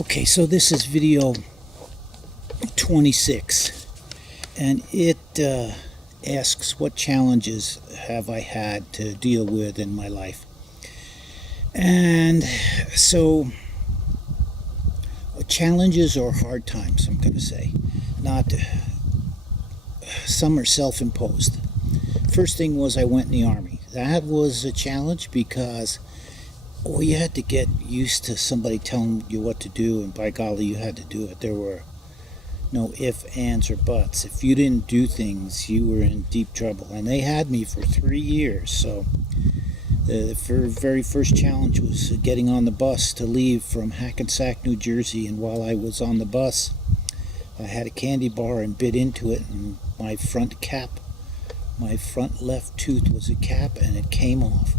Okay, so this is video 26, and it asks what challenges have I had to deal with in my life. And so, challenges or hard times, I'm going to say. Not, some are self-imposed. First thing was I went in the Army. That was a challenge because you had to get used to somebody telling you what to do, and by golly, you had to do it. There were no ifs, ands, or buts. If you didn't do things, you were in deep trouble. And they had me for 3 years. So the very first challenge was getting on the bus to leave from Hackensack, New Jersey. And while I was on the bus, I had a candy bar and bit into it, and my front left tooth was a cap, and it came off.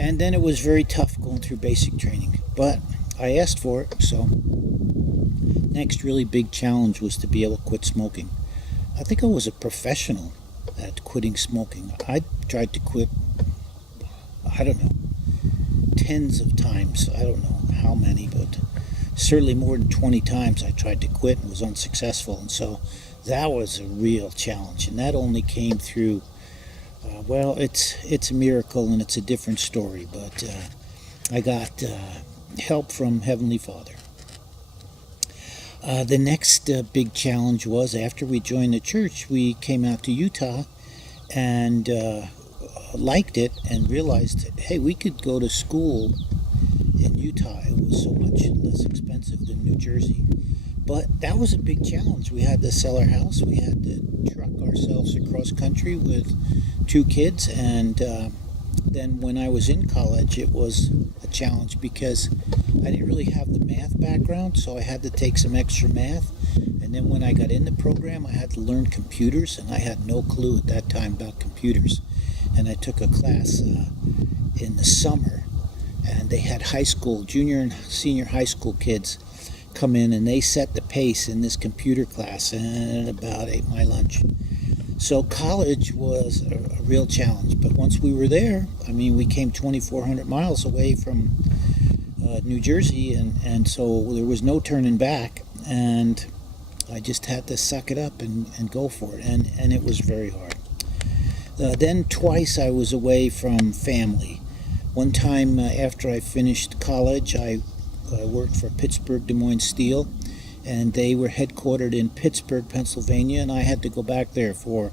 And then it was very tough going through basic training, but I asked for it. So next really big challenge was to be able to quit smoking. I think I was a professional at quitting smoking. I tried to quit, I don't know, tens of times. I don't know how many, but certainly more than 20 times I tried to quit and was unsuccessful. And so that was a real challenge, and that only came through it's a miracle, and it's a different story, but I got help from Heavenly Father. The next big challenge was after we joined the church, we came out to Utah and liked it and realized that, hey, we could go to school in Utah. It was so much less expensive than New Jersey. But that was a big challenge. We had to sell our house. We had to truck ourselves across country with 2 kids. And then when I was in college, it was a challenge because I didn't really have the math background, so I had to take some extra math. And then when I got in the program, I had to learn computers, and I had no clue at that time about computers. And I took a class in the summer, and they had high school, junior and senior high school kids come in, and they set the pace in this computer class, and about ate my lunch. So college was a real challenge, but once we were there, I mean, we came 2,400 miles away from New Jersey, and so there was no turning back, and I just had to suck it up and go for it, and it was very hard. Then twice I was away from family. One time after I finished college, I worked for Pittsburgh Des Moines Steel, and they were headquartered in Pittsburgh, Pennsylvania, and I had to go back there for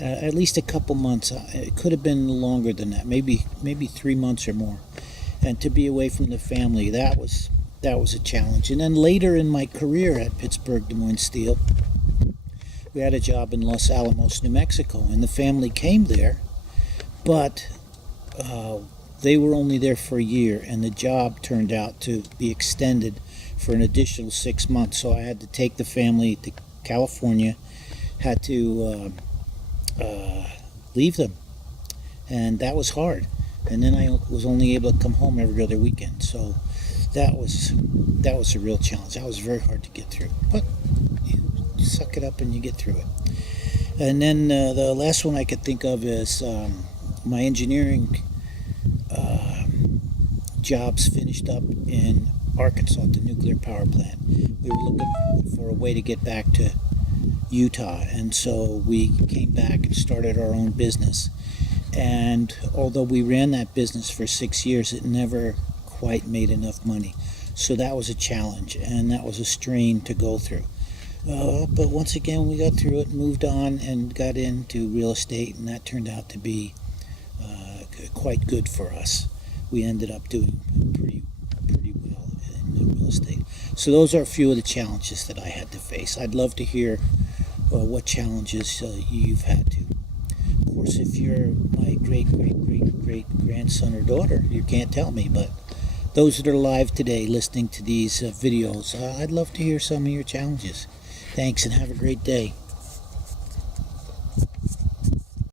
at least a couple months. It could have been longer than that, maybe 3 months or more. And to be away from the family, that was a challenge. And then later in my career at Pittsburgh Des Moines Steel, we had a job in Los Alamos, New Mexico, and the family came there, but they were only there for a year, and the job turned out to be extended for an additional 6 months. So I had to take the family to California, had to leave them, and that was hard. And then I was only able to come home every other weekend. So that was a real challenge. That was very hard to get through, but you suck it up and you get through it. And then the last one I could think of is my engineering jobs finished up in Arkansas at the nuclear power plant. We were looking for a way to get back to Utah, and so we came back and started our own business. And although we ran that business for 6 years, it never quite made enough money. So that was a challenge, and that was a strain to go through. But once again, we got through it, moved on, and got into real estate, and that turned out to be quite good for us. We ended up doing pretty well in real estate. So those are a few of the challenges that I had to face. I'd love to hear what challenges you've had to. Of course, if you're my great grandson or daughter, you can't tell me, but those that are live today listening to these videos, I'd love to hear some of your challenges. Thanks, and have a great day.